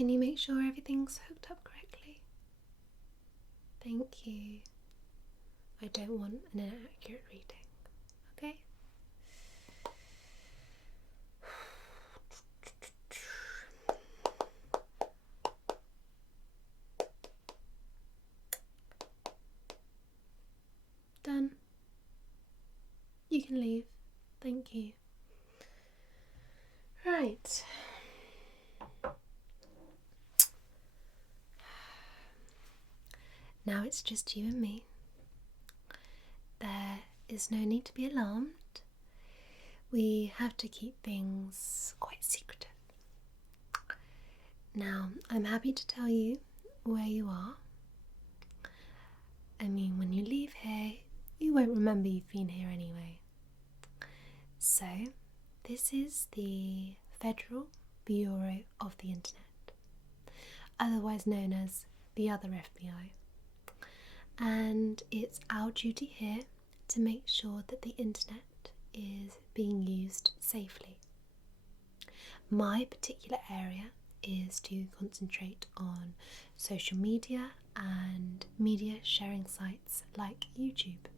Can you make sure everything's hooked up correctly? Thank you. I don't want an inaccurate reading, okay? Done. You can leave. Thank you. Right. Now it's just you and me. There is no need to be alarmed. We have to keep things quite secretive. Now, I'm happy to tell you where you are. I mean, when you leave here, you won't remember you've been here anyway. So, this is the Federal Bureau of the Internet, otherwise known as the other FBI. And it's our duty here to make sure that the internet is being used safely. My particular area is to concentrate on social media and media sharing sites like YouTube.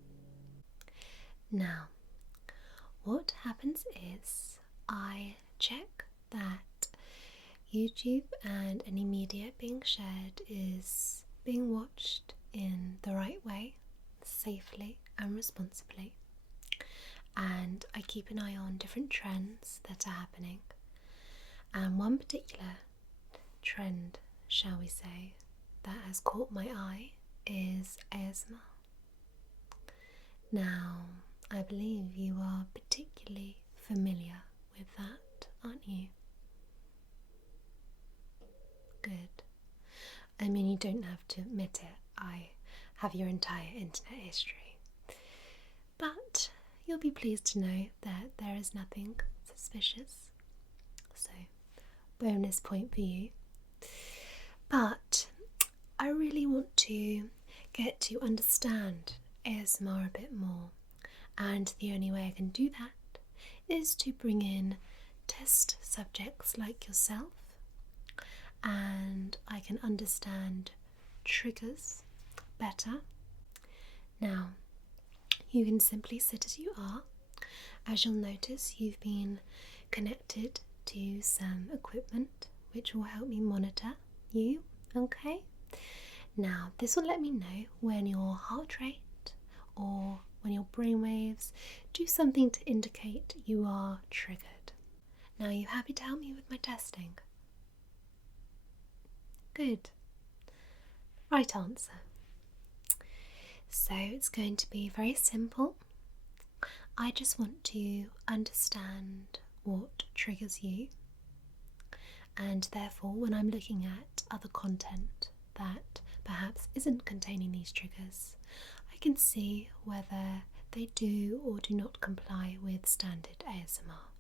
Now, what happens is I check that YouTube and any media being shared is being watched in the right way, safely and responsibly. And I keep an eye on different trends that are happening. And one particular trend, shall we say, that has caught my eye is ASMR. Now, I believe you are particularly familiar with that, aren't you? Good. I mean, you don't have to admit it. I have your entire internet history. But you'll be pleased to know that there is nothing suspicious. So, bonus point for you. But I really want to get to understand ASMR a bit more. And the only way I can do that is to bring in test subjects like yourself, and I can understand triggers better. Now, you can simply sit as you are. As you'll notice, you've been connected to some equipment which will help me monitor you, okay? Now, this will let me know when your heart rate or when your brainwaves do something to indicate you are triggered. Now, are you happy to help me with my testing? Good. Right answer. So it's going to be very simple. I just want to understand what triggers you, and therefore when I'm looking at other content that perhaps isn't containing these triggers, I can see whether they do or do not comply with standard ASMR.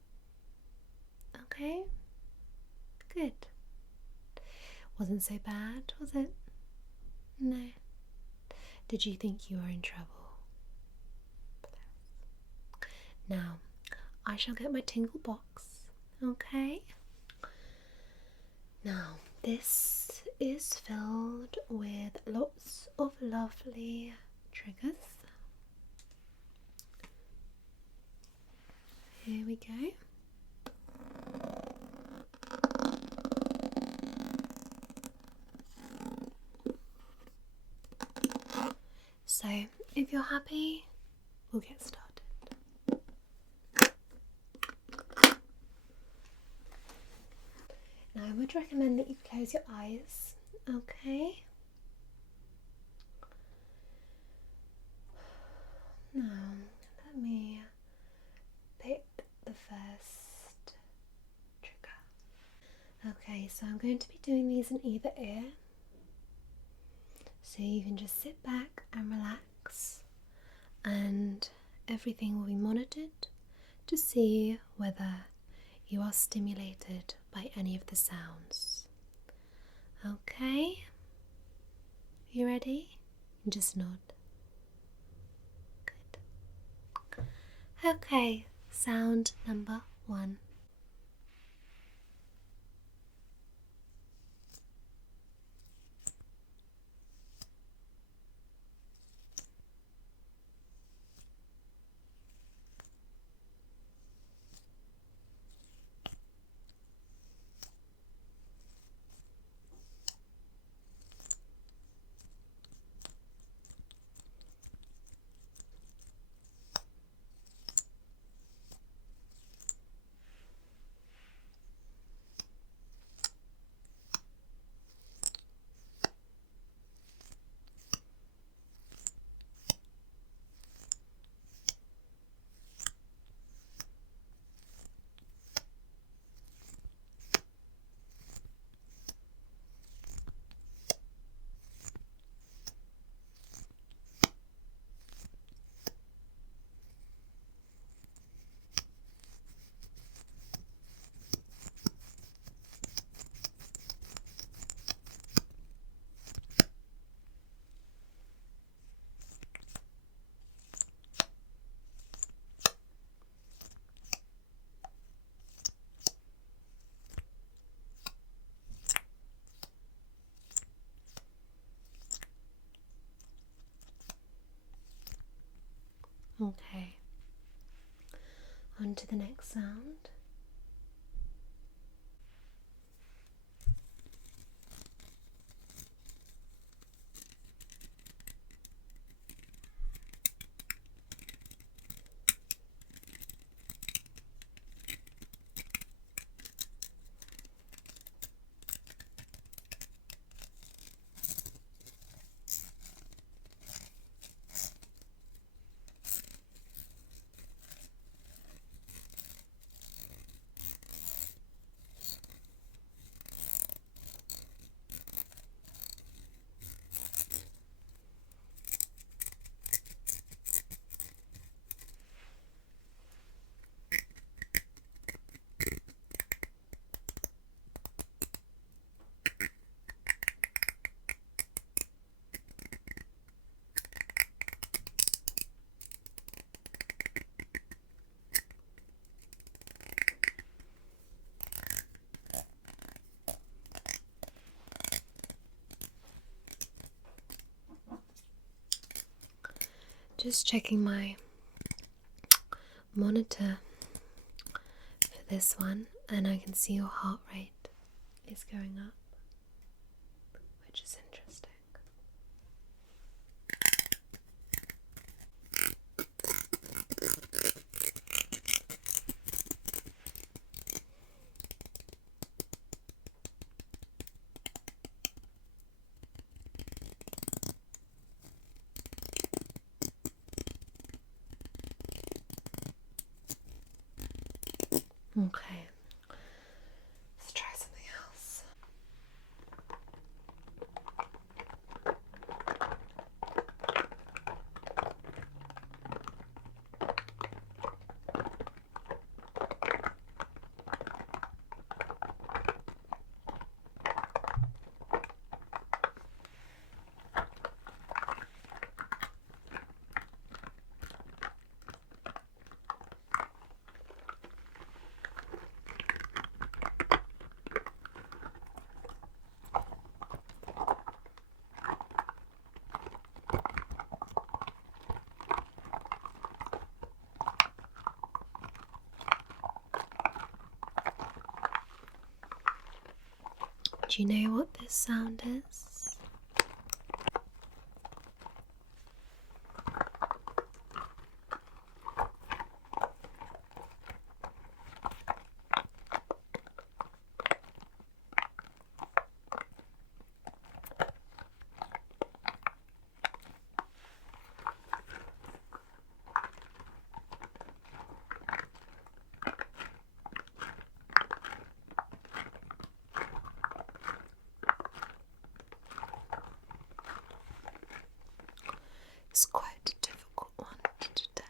Okay? Good. Wasn't so bad, was it? No. Did you think you were in trouble? Now, I shall get my Tingle box, okay? Now, this is filled with lots of lovely triggers. Here we go. So, if you're happy, we'll get started. Now, I would recommend that you close your eyes, okay? Now, let me pick the first trigger. Okay, so I'm going to be doing these in either ear. So you can just sit back and relax, and everything will be monitored to see whether you are stimulated by any of the sounds. Okay? You ready? Just nod. Good. Okay, sound number 1. Okay. On to the next sound. Just checking my monitor for this one, and I can see your heart rate is going up, which is interesting. Okay, let's try something else. Do you know what this sound is? It's quite a difficult one to detect.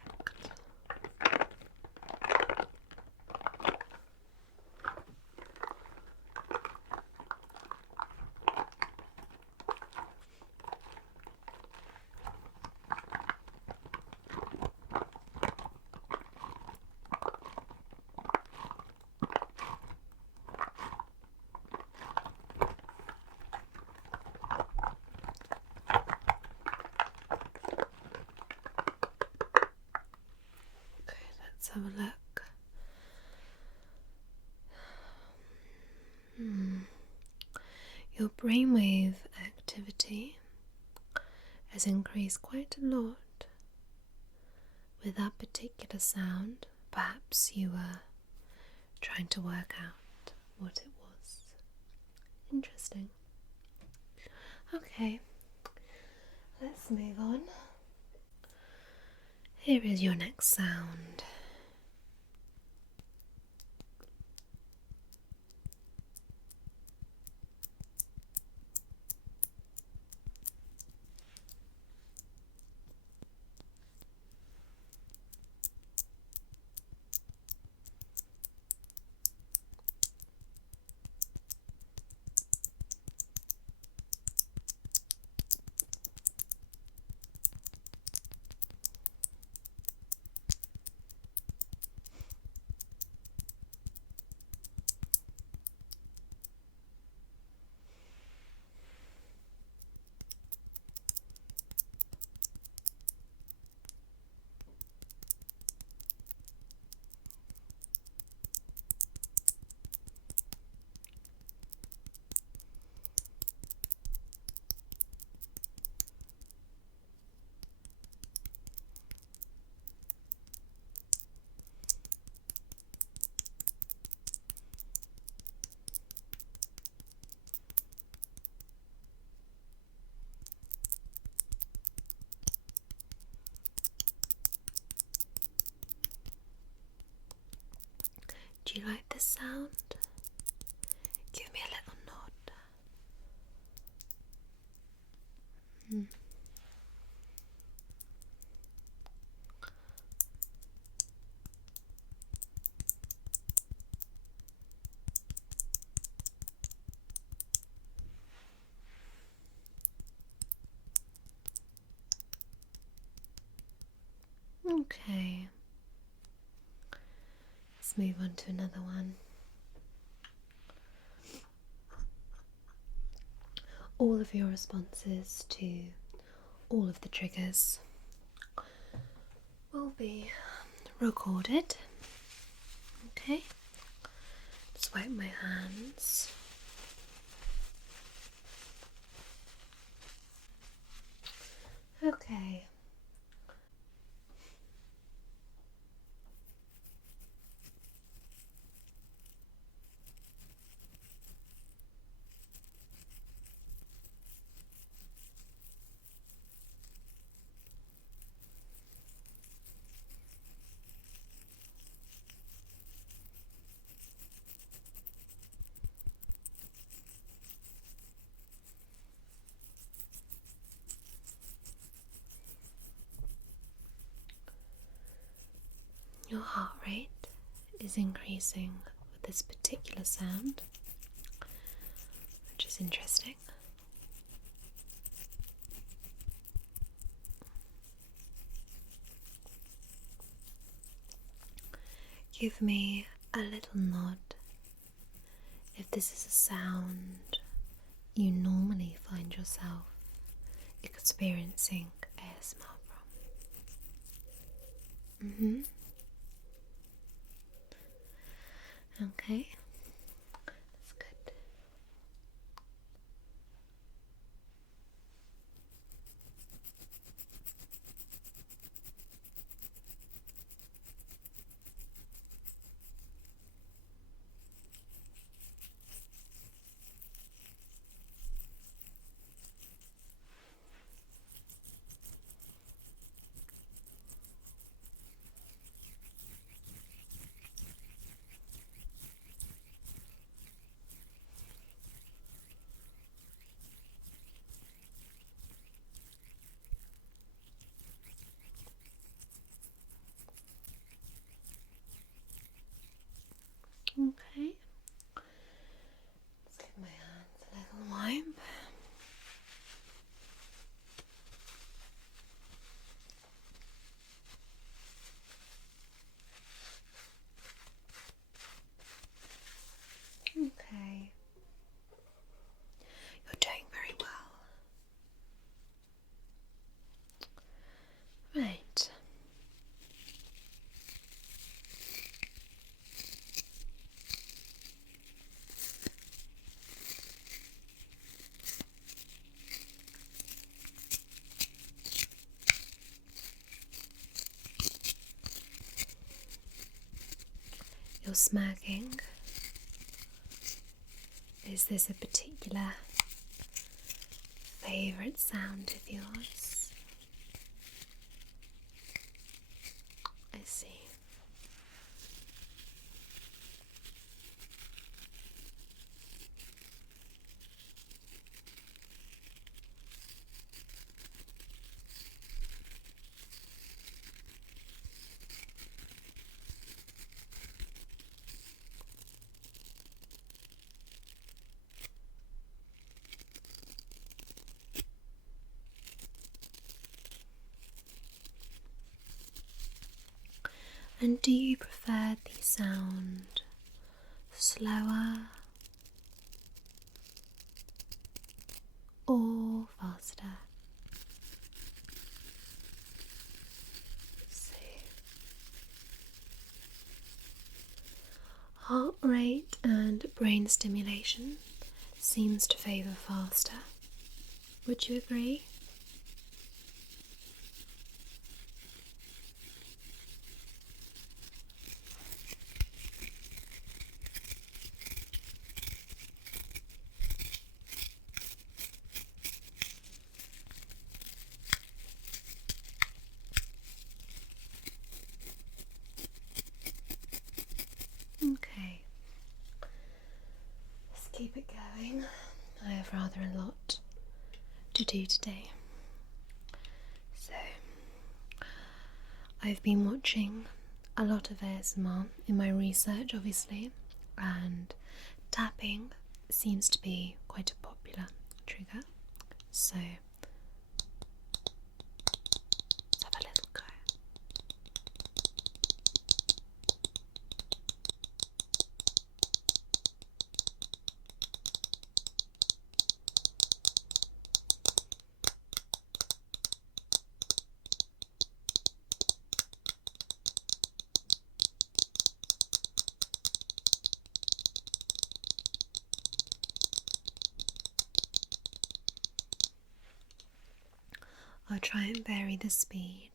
Let's have a look. Your brainwave activity has increased quite a lot with that particular sound. Perhaps you were trying to work out what it was. Interesting. Okay, let's move on. Here is your next sound. Do you like this sound? Give me a little nod. Okay. Let's move on to another one. All of your responses to all of the triggers will be recorded. Okay, just wipe my hands. Okay. Your heart rate is increasing with this particular sound, which is interesting. Give me a little nod if this is a sound you normally find yourself experiencing ASMR from. Okay, that's good. Okay, let's give my hands a little wipe. Okay, you're doing very well. Right. You're smacking. Is this a particular favourite sound of yours? I see. And do you prefer the sound slower or faster? Let's see. Heart rate and brain stimulation seems to favour faster. Would you agree? Okay. keep it going. I have rather a lot to do today. So, I've been watching a lot of ASMR in my research, obviously, and tapping seems to be quite a popular trigger. So, let's have a little go. I'll try and vary the speed.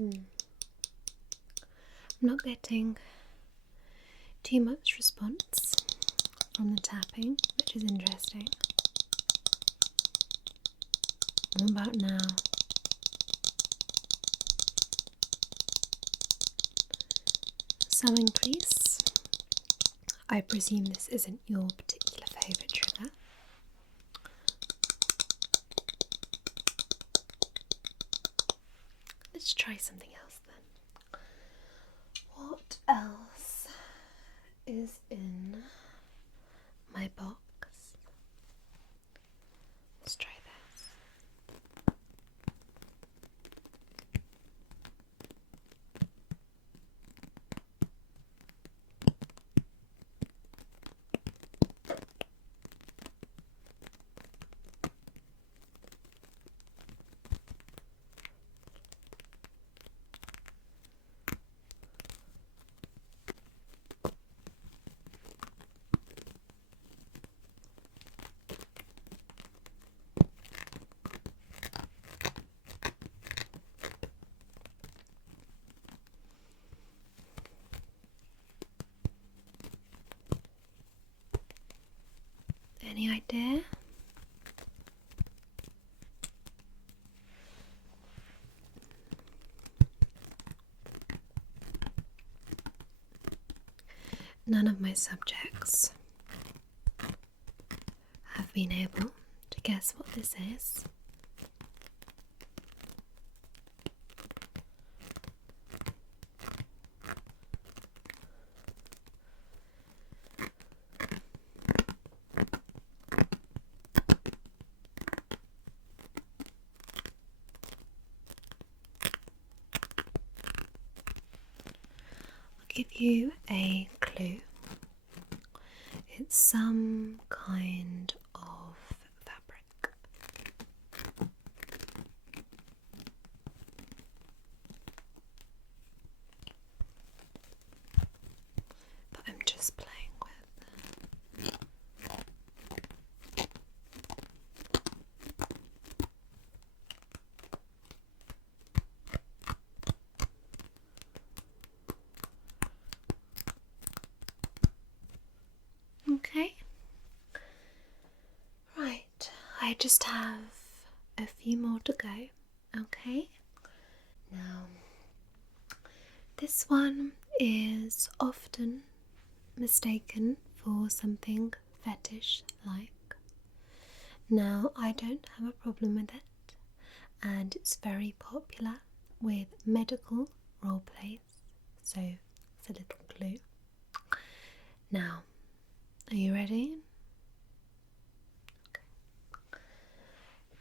I'm not getting too much response from the tapping, which is interesting. What about now? Some increase. I presume this isn't your particular favourite trigger. Let's try something else then. What else is in my box? Let's try this. Any idea? None of my subjects have been able to guess what this is. Give you a clue. It's some kind of fabric. But I'm just playing with. Okay. Right, I just have a few more to go. Okay. Now, this one is often mistaken for something fetish-like. Now, I don't have a problem with it, and it's very popular with medical role plays, so it's a little clue. Now, are you ready? Okay.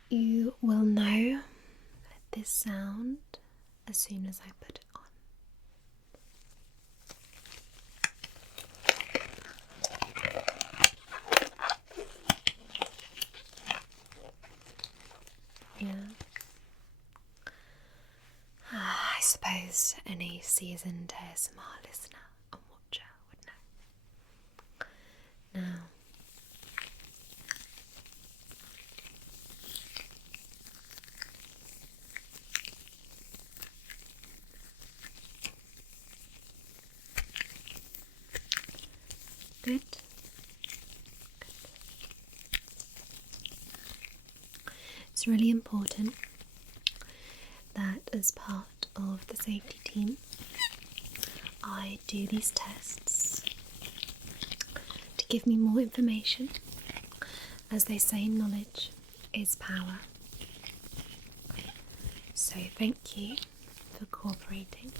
You will know this sound as soon as I put it on. Yeah. suppose any seasoned ASMR listener and watcher would know. Now, good. It's really important that as part of the safety team, I do these tests to give me more information. As they say, knowledge is power. So thank you for cooperating.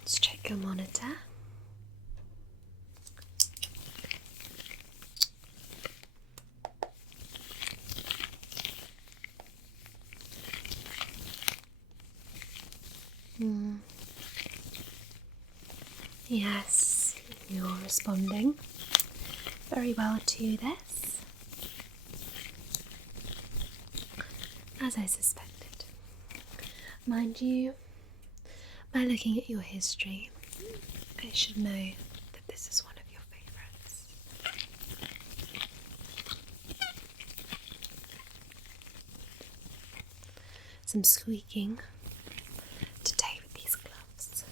Let's check your monitor. Yes, you're responding very well to this, as I suspected. Mind you, by looking at your history, I should know that this is one of your favourites. Some squeaking today with these gloves.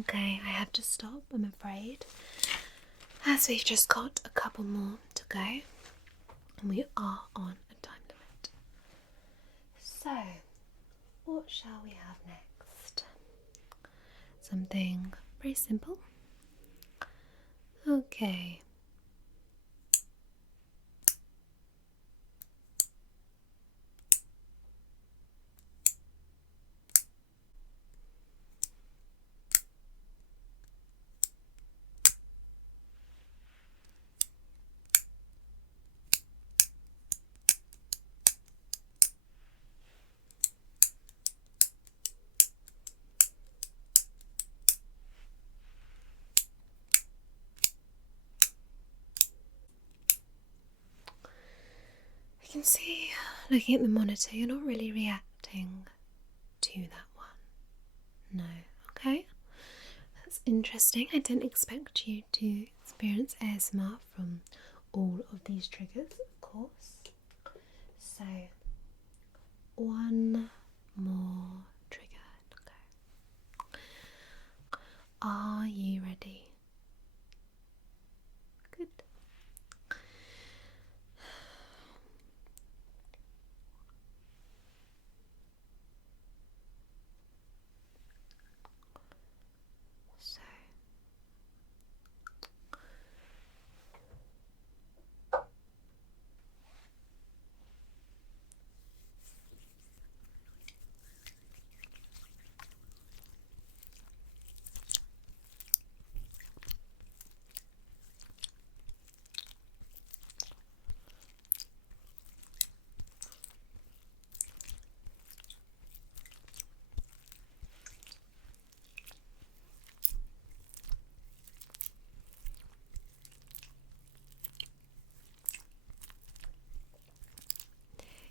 Okay, I have to stop, I'm afraid, as we've just got a couple more to go, and we are on a time limit. So, what shall we have next? Something very simple. Okay. I can see, looking at the monitor, you're not really reacting to that one. No, okay? That's interesting. I didn't expect you to experience ASMR from all of these triggers, of course. So, one more trigger. Okay. Are you ready? Good. So,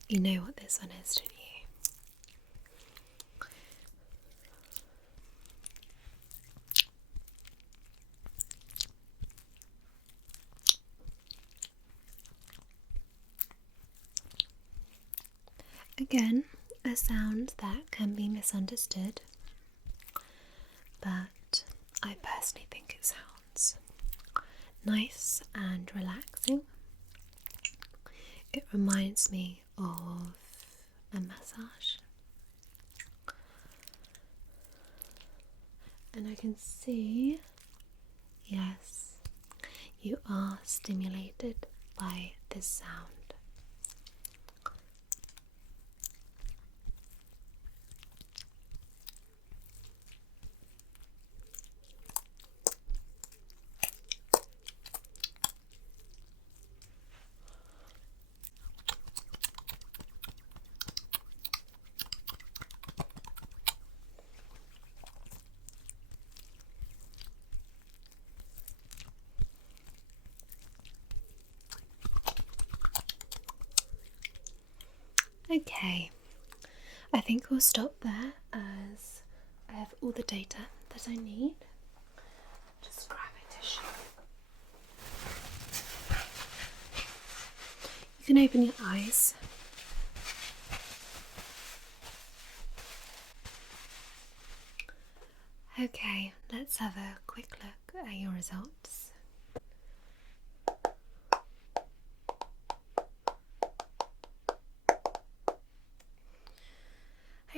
you know what this one is, don't you? Again, a sound that can be misunderstood, but I personally think it sounds nice and relaxing. It reminds me of a massage. and I can see, yes, you are stimulated by this sound. Okay, I think we'll stop there as I have all the data that I need. Just grab a tissue. You can open your eyes. Okay, let's have a quick look at your results.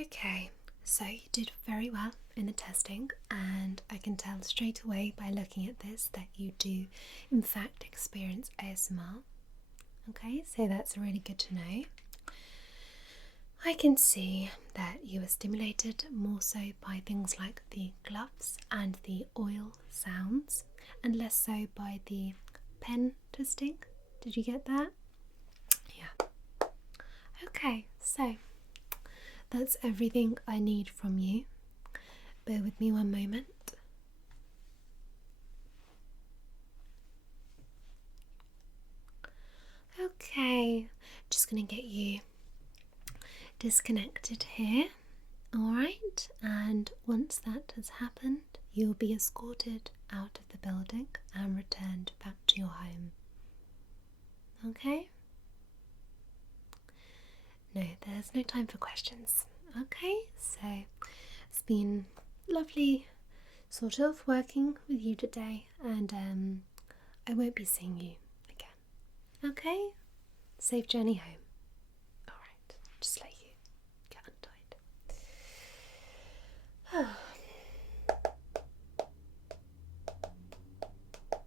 Okay, so you did very well in the testing, and I can tell straight away by looking at this that you do in fact experience ASMR. Okay, so that's really good to know. I can see that you were stimulated more so by things like the gloves and the oil sounds, and less so by the pen testing. Did you get that? Yeah. Okay, so that's everything I need from you. Bear with me one moment. Okay, just gonna get you disconnected here. Alright, and once that has happened, you'll be escorted out of the building and returned back to your home. Okay? No, there's no time for questions. Okay, so it's been lovely sort of working with you today, and I won't be seeing you again. Okay? Safe journey home.